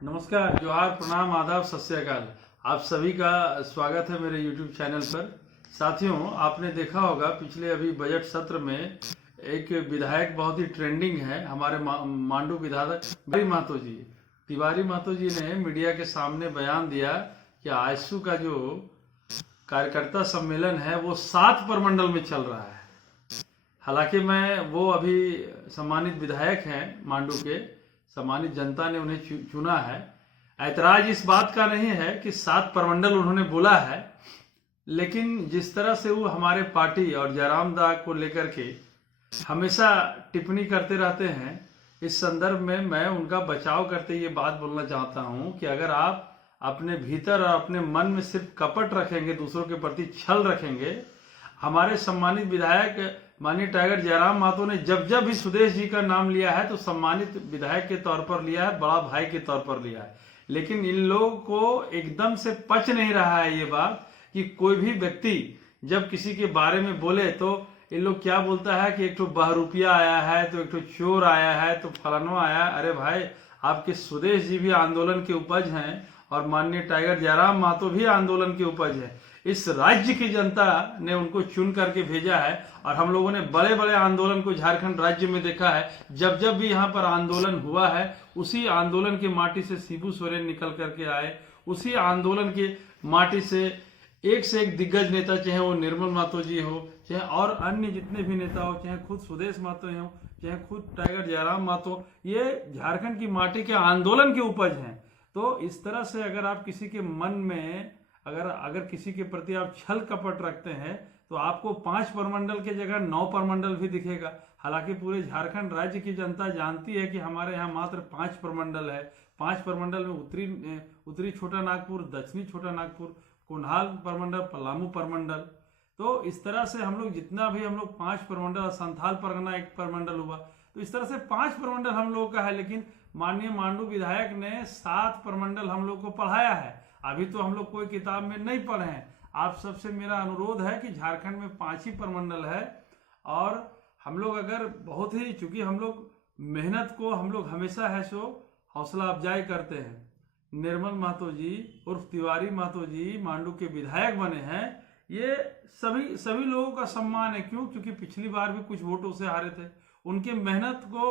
नमस्कार, जोहार, प्रणाम, आदाब, सत श्री अकाल। आप सभी का स्वागत है मेरे YouTube चैनल पर। साथियों, आपने देखा होगा पिछले अभी बजट सत्र में एक विधायक बहुत ही ट्रेंडिंग है, हमारे मांडू विधायक तिवारी महतो जी। तिवारी महतो जी ने मीडिया के सामने बयान दिया कि आजसू का जो कार्यकर्ता सम्मेलन है वो 7 प्रमंडल में चल रहा है। हालांकि वो अभी सम्मानित विधायक हैं मांडू के, सम्मानित जनता ने उन्हें चुना है। ऐतराज इस बात का नहीं है कि 7 प्रमंडल उन्होंने बोला है, लेकिन जिस तरह से वो हमारे पार्टी और जयराम दा को लेकर के हमेशा टिप्पणी करते रहते हैं, इस संदर्भ में मैं उनका बचाव करते ये बात बोलना चाहता हूं कि अगर आप अपने भीतर और अपने मन में सिर्फ कपट रखेंगे, दूसरों के प्रति छल रखेंगे। हमारे सम्मानित विधायक माननीय टाइगर जयराम महतो ने जब जब भी सुदेश जी का नाम लिया है तो सम्मानित विधायक के तौर पर लिया है, बड़ा भाई के तौर पर लिया है। लेकिन इन लोगों को एकदम से पच नहीं रहा है ये बात कि कोई भी व्यक्ति जब किसी के बारे में बोले तो इन लोग क्या बोलता है कि एक तो बहरूपिया आया है, तो एक तो चोर आया है, तो फलाना आया। अरे भाई, आपके सुदेश जी भी आंदोलन के उपज हैं और माननीय टाइगर जयराम महतो भी आंदोलन के उपज है। इस राज्य की जनता ने उनको चुन करके भेजा है और हम लोगों ने बड़े बड़े आंदोलन को झारखंड राज्य में देखा है। जब जब भी यहाँ पर आंदोलन हुआ है, उसी आंदोलन की माटी से शिबू सोरेन निकल करके आए, उसी आंदोलन की माटी से एक दिग्गज नेता, चाहे वो निर्मल महतो जी हो, चाहे और अन्य जितने भी नेता हो, चाहे खुद सुदेश महतो हो, चाहे खुद टाइगर जयराम महतो, ये झारखंड की माटी के आंदोलन के उपज हैं। तो इस तरह से अगर आप किसी के मन में अगर किसी के प्रति आप छल कपट रखते हैं तो आपको 5 प्रमंडल के जगह 9 प्रमंडल भी दिखेगा। हालांकि पूरे झारखंड राज्य की जनता जानती है कि हमारे यहाँ मात्र 5 प्रमंडल है। 5 प्रमंडल में उत्तरी छोटा नागपुर, दक्षिणी छोटा नागपुर, कोंडाल प्रमंडल, पलामू प्रमंडल। तो इस तरह से हम लोग जितना भी 5 प्रमंडल, संथाल परगना एक प्रमंडल हुआ, तो इस तरह से 5 प्रमंडल हम लोगों का है। लेकिन माननीय मांडू विधायक ने 7 प्रमंडल हम लोग को पढ़ाया है। अभी तो हम लोग कोई किताब में नहीं पढ़े हैं। आप सबसे मेरा अनुरोध है कि झारखंड में 5 ही प्रमंडल है और हम लोग अगर बहुत ही, चूंकि हम लोग मेहनत को हम लोग हमेशा है सो हौसला अफजाई करते हैं। निर्मल महतो जी उर्फ तिवारी महतो जी मांडू के विधायक बने हैं, ये सभी लोगों का सम्मान है। क्यों? क्योंकि पिछली बार भी कुछ वोटों से हारे थे। उनके मेहनत को,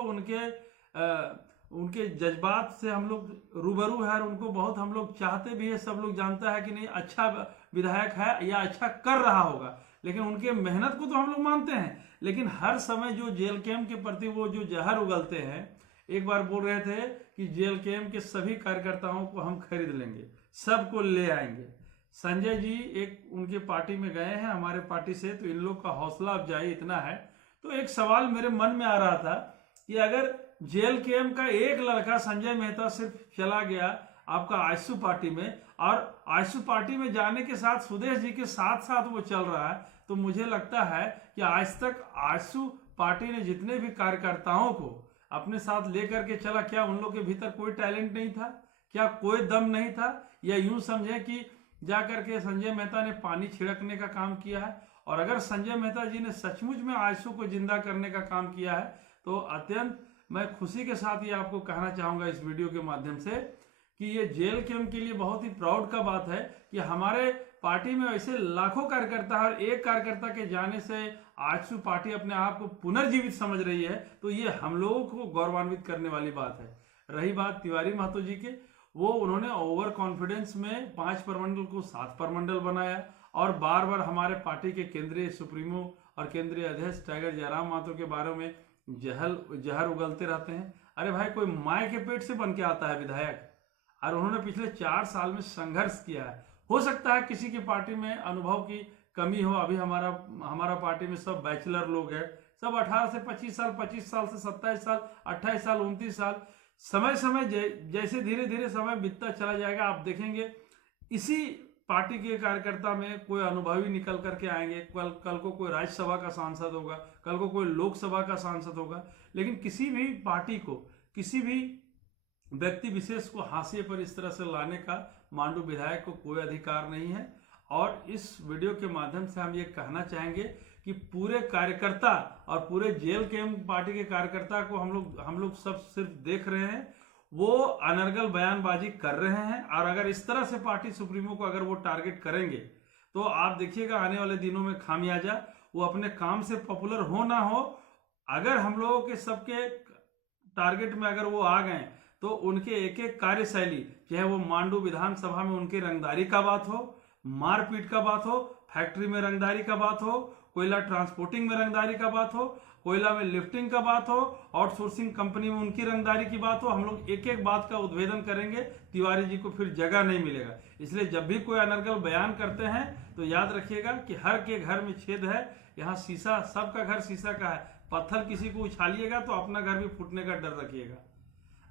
उनके जज्बात से हम लोग रूबरू है और उनको बहुत हम लोग चाहते भी है। सब लोग जानता है कि नहीं, अच्छा विधायक है या अच्छा कर रहा होगा, लेकिन उनके मेहनत को तो हम लोग मानते हैं। लेकिन हर समय जो जेल कैंप के प्रति वो जो जहर उगलते हैं, एक बार बोल रहे थे कि जेल कैंप के सभी कार्यकर्ताओं को हम खरीद लेंगे, सबको ले आएंगे। संजय जी एक उनके पार्टी में गए हैं हमारे पार्टी से, तो इन लोग का हौसला अफजाई इतना है। तो एक सवाल मेरे मन में आ रहा था कि अगर जेल कैंप का एक लड़का संजय मेहता सिर्फ चला गया आपका आजसू पार्टी में, और आजसू पार्टी में जाने के साथ सुदेश जी के साथ साथ वो चल रहा है, तो मुझे लगता है कि आज तक आजसू पार्टी ने जितने भी कार्यकर्ताओं को अपने साथ लेकर के चला, क्या उन लोग के भीतर कोई टैलेंट नहीं था? क्या कोई दम नहीं था? या यूं समझे कि जाकर के संजय मेहता ने पानी छिड़कने का काम किया है? और अगर संजय मेहता जी ने सचमुच में आजसू को जिंदा करने का काम किया है, तो अत्यंत मैं खुशी के साथ ये आपको कहना चाहूंगा इस वीडियो के माध्यम से कि ये जेल कैंप के लिए बहुत ही प्राउड का बात है कि हमारे पार्टी में ऐसे लाखों कार्यकर्ता है और एक कार्यकर्ता के जाने से आजसू पार्टी अपने आप को पुनर्जीवित समझ रही है। तो ये हम लोगों को गौरवान्वित करने वाली बात है। रही बात तिवारी महतो जी के, वो उन्होंने ओवर कॉन्फिडेंस में 5 प्रमंडल को 7 प्रमंडल बनाया और बार बार हमारे पार्टी के केंद्रीय सुप्रीमो और केंद्रीय अध्यक्ष टाइगर जयराम महतो के बारे में जहर उगलते रहते हैं। अरे भाई, कोई माय के पेट से बन के आता है विधायक, और उन्होंने पिछले 4 साल में संघर्ष किया है। हो सकता है किसी की पार्टी में अनुभव की कमी हो। अभी हमारा पार्टी में सब बैचलर लोग हैं, सब 18 से 25 साल, 25 साल से 27 साल, 28 साल, 29 साल। समय जैसे धीरे धीरे समय बीतता चला जाएगा, आप देखेंगे इसी पार्टी के कार्यकर्ता में कोई अनुभवी निकल करके आएंगे। कल को कोई राज्यसभा का सांसद होगा, कल को कोई लोकसभा का सांसद होगा। लेकिन किसी भी पार्टी को, किसी भी व्यक्ति विशेष को हाशिए पर इस तरह से लाने का मांडू विधायक को कोई अधिकार नहीं है। और इस वीडियो के माध्यम से हम ये कहना चाहेंगे कि पूरे कार्यकर्ता और पूरे जेल कैंप पार्टी के कार्यकर्ता को हम लोग सब सिर्फ देख रहे हैं। वो अनर्गल बयानबाजी कर रहे हैं। और अगर इस तरह से पार्टी सुप्रीमो को अगर वो टारगेट करेंगे तो आप देखिएगा आने वाले दिनों में खामियाजा, वो अपने काम से पॉपुलर हो ना हो, अगर हम लोगों के सबके टारगेट में अगर वो आ गए तो उनके एक एक कार्यशैली, चाहे वो मांडू विधानसभा में उनकी रंगदारी का बात हो, मारपीट का बात हो, फैक्ट्री में रंगदारी का बात हो, कोयला ट्रांसपोर्टिंग में रंगदारी का बात हो, कोयला में लिफ्टिंग का बात हो, आउटसोर्सिंग कंपनी में उनकी रंगदारी की बात हो, हम लोग एक एक बात का उद्भेदन करेंगे। तिवारी जी को फिर जगह नहीं मिलेगा। इसलिए जब भी कोई अनर्गल बयान करते हैं तो याद रखिएगा कि हर के घर में छेद है। यहाँ शीशा, सबका घर शीशा का है। पत्थर किसी को उछालिएगा तो अपना घर भी फूटने का डर रखिएगा।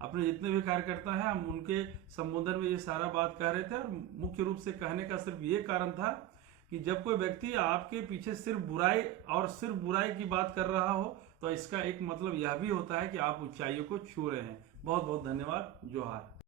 अपने जितने भी कार्यकर्ता हैं, हम उनके संबोधन में ये सारा बात कह रहे थे। और मुख्य रूप से कहने का सिर्फ ये कारण था कि जब कोई व्यक्ति आपके पीछे सिर्फ बुराई और सिर्फ बुराई की बात कर रहा हो तो इसका एक मतलब यह भी होता है कि आप ऊंचाइयों को छू रहे हैं। बहुत बहुत धन्यवाद। जोहार।